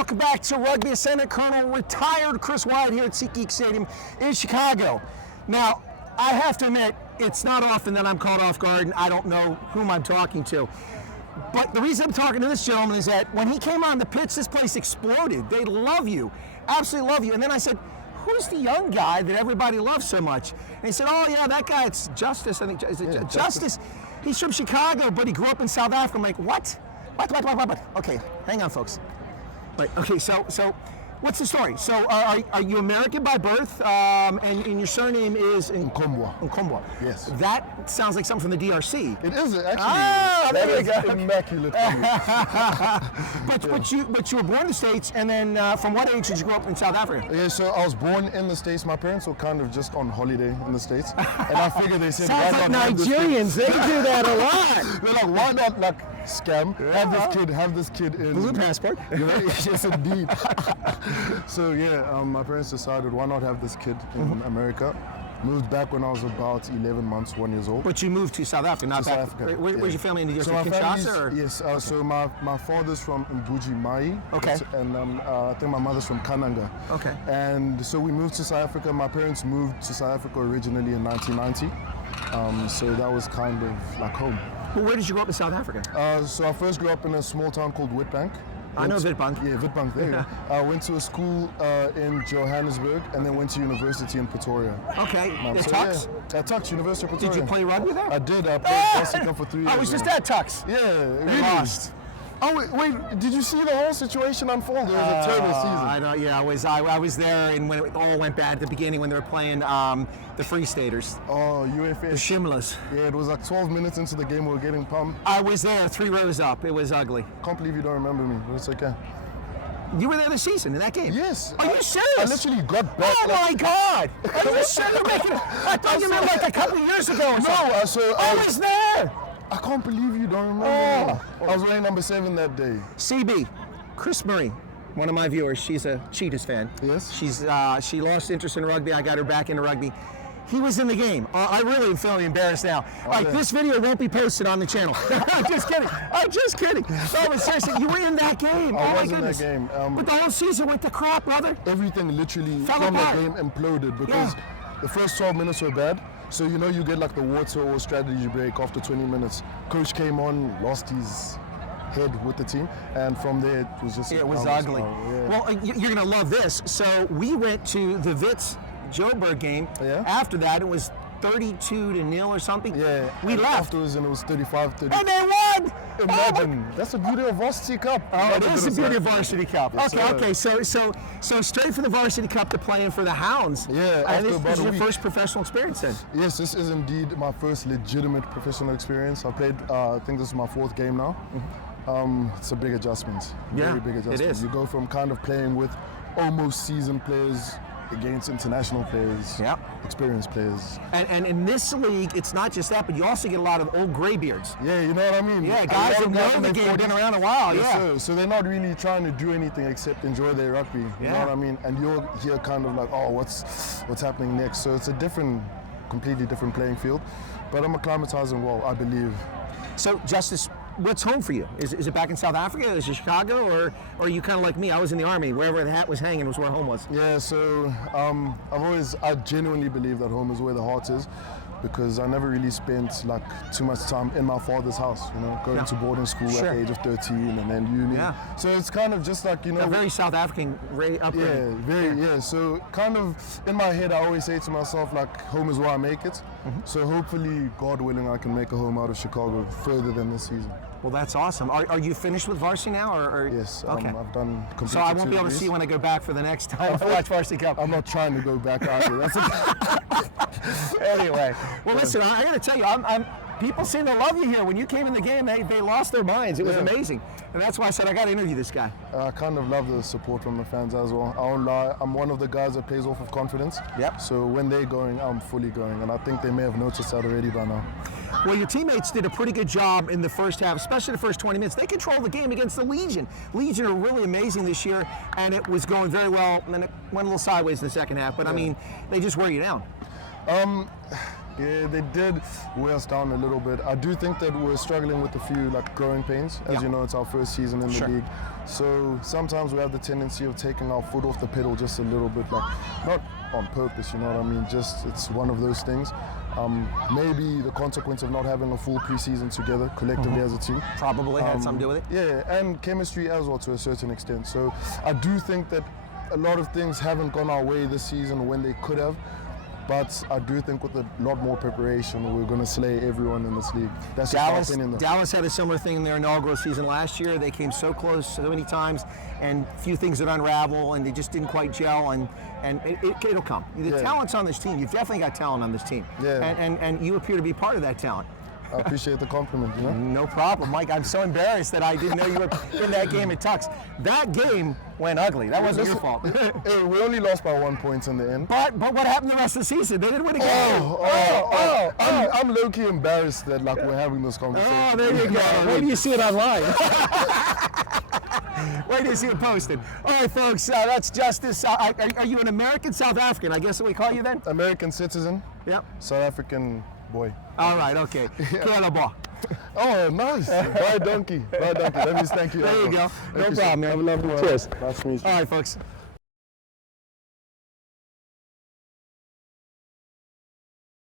welcome back to Rugby. Lieutenant Colonel retired Chris Wyatt here at SeatGeek Stadium in Chicago. Now, I have to admit, it's not often that I'm caught off guard and I don't know whom I'm talking to. But the reason I'm talking to this gentleman is that when he came on the pitch, this place exploded. They love you, absolutely love you. And then I said, who's the young guy that everybody loves so much? And he said, oh yeah, that guy, it's Justice. I think, is it Justice? He's from Chicago, but he grew up in South Africa. I'm like, what? What? Okay, hang on, folks. Right, okay, so what's the story? So are you American by birth, and your surname is Nkombua. Nkombua. Yes. That sounds like something from the DRC. It is actually. Ah, there you go. Immaculate. But you were born in the States, and then from what age did you grow up in South Africa? Yeah, so I was born in the States. My parents were kind of just on holiday in the States, and I figured they said, sounds why like not Nigerians. They do that a lot. They're like, why not scam? Have this kid in blue passport. You know, yes, indeed. So yeah, my parents decided, why not have this kid in America? Moved back when I was about 11 months, 1 year old. But you moved to South Africa, not back. South Africa. Where's your family in the so Kinshasa? Or? Yes, so my father's from Mbuji-Mayi. Okay. And I think my mother's from Kananga. Okay. And so we moved to South Africa. My parents moved to South Africa originally in 1990. So that was kind of like home. Well, where did you grow up in South Africa? So I first grew up in a small town called Witbank. I know Witbank. Yeah, Witbank, there you go. I went to a school in Johannesburg and then went to university in Pretoria. Okay, at Tux? Yeah, at Tux, University of Pretoria. Did you play rugby there? I did. I played Varsity Cup for 3 years. I was just at Tux. Yeah, They really? lost. Oh wait! Did you see the whole situation unfold? It was a terrible season. I know. Yeah, I was there, and when it all went bad at the beginning, when they were playing the Free Staters. Oh, The UFS. Shimlas. Yeah, it was like 12 minutes into the game we were getting pumped. I was there, 3 rows up. It was ugly. Can't believe you don't remember me, but it's okay. You were there this season in that game? Yes. Are you serious? I literally got back. Oh my God! Are you sure you're making? I thought you meant like a couple of years ago. Or something. No, so I was there. I can't believe you don't remember me. I was wearing number 7 that day. CB, Chris Murray, one of my viewers. She's a Cheetahs fan. Yes. She lost interest in rugby. I got her back into rugby. He was in the game. I really am feeling embarrassed now. All right, this video won't be posted on the channel. I'm just kidding. No, but seriously, you were in that game. I was my goodness. in that game. But the whole season went to crap, brother. Everything literally Fell from apart. the game imploded because the first 12 minutes were bad. So you know you get like the water or strategy break after 20 minutes. Coach came on, lost his head with the team, and from there it was just... It was ugly. Yeah. Well, you're going to love this. So we went to the Wits Joburg game. Yeah. After that, it was 32-0 or something. Yeah. We and left. Afterwards, and it was 35-30. And they won! Imagine. That's the beauty of Varsity Cup. Oh, it is the beauty of Varsity Cup. Yes, Okay. So straight for the Varsity Cup to play in for the Hounds. Yeah, And after this about is a your week. first professional experience then? Yes, this is indeed my first legitimate professional experience. I played, I think this is my 4th game now. It's a big adjustment. Yeah, Very big adjustment. it is. You go from kind of playing with almost seasoned players against international players, experienced players. And in this league, it's not just that, but you also get a lot of old graybeards. Yeah, you know what I mean? Yeah, guys that know the game, been around a while, Yes, sir. So they're not really trying to do anything except enjoy their rugby. You know what I mean? And you're here kind of like, oh, what's happening next? So it's a completely different playing field. But I'm acclimatizing well, I believe. So, Justice, what's home for you? Is it back in South Africa? Is it Chicago? Or are you kind of like me? I was in the Army. Wherever the hat was hanging was where home was. Yeah, so I genuinely believe that home is where the heart is, because I never really spent like too much time in my father's house, you know, going to boarding school at the age of 13 and then uni. Yeah. So it's kind of just like, you know. A very South African upbringing. Yeah. So kind of in my head, I always say to myself, like, home is where I make it. So hopefully, God willing, I can make a home out of Chicago further than this season. Well, that's awesome. Are you finished with varsity now? Or Yes, okay. I've done completely. So I won't be able to see you when I go back for the next time I watch Varsity Cup. I'm not trying to go back either. That's Anyway, well, listen, I got to tell you, people seem to love you here. When you came in the game, they lost their minds. It was amazing. And that's why I said I got to interview this guy. I kind of love the support from the fans as well. I won't lie, I'm one of the guys that plays off of confidence. Yep. So when they're going, I'm fully going. And I think they may have noticed that already by now. Well, your teammates did a pretty good job in the first half, especially the first 20 minutes. They controlled the game against the Legion. Legion are really amazing this year, and it was going very well. And then it went a little sideways in the second half. But, I mean, they just wear you down. Yeah, they did weigh us down a little bit. I do think that we're struggling with a few like growing pains. As you know, it's our first season in the league. So sometimes we have the tendency of taking our foot off the pedal just a little bit, like not on purpose, you know what I mean? Just it's one of those things. Maybe the consequence of not having a full preseason together collectively as a team. Probably had something to do with it. Yeah, and chemistry as well to a certain extent. So I do think that a lot of things haven't gone our way this season when they could have. But I do think with a lot more preparation, we're going to slay everyone in this league. That's just my opinion, though. Dallas had a similar thing in their inaugural season last year. They came so close so many times, and a few things that unravel, and they just didn't quite gel, and it'll come. The talent's on this team. You've definitely got talent on this team. Yeah. And you appear to be part of that talent. I appreciate the compliment, you know? No problem, Mike. I'm so embarrassed that I didn't know you were in that game at Tux. That game went ugly. That wasn't your fault. We only lost by 1 point in the end. But what happened the rest of the season? They didn't win a game. I'm low-key embarrassed that like we're having this conversation. Oh, there you go. Wait till you see it online. Wait till you see it posted. All right, folks, that's Justice. Are you an American South African? I guess what we call you then? American citizen. Yep. South African boy. All right, okay. Kelaba. Oh, nice. Bye, donkey. Bye, donkey. Let me thank you. There you go. No problem, man. Have a lovely one. Cheers. Nice to meet you. All right, folks.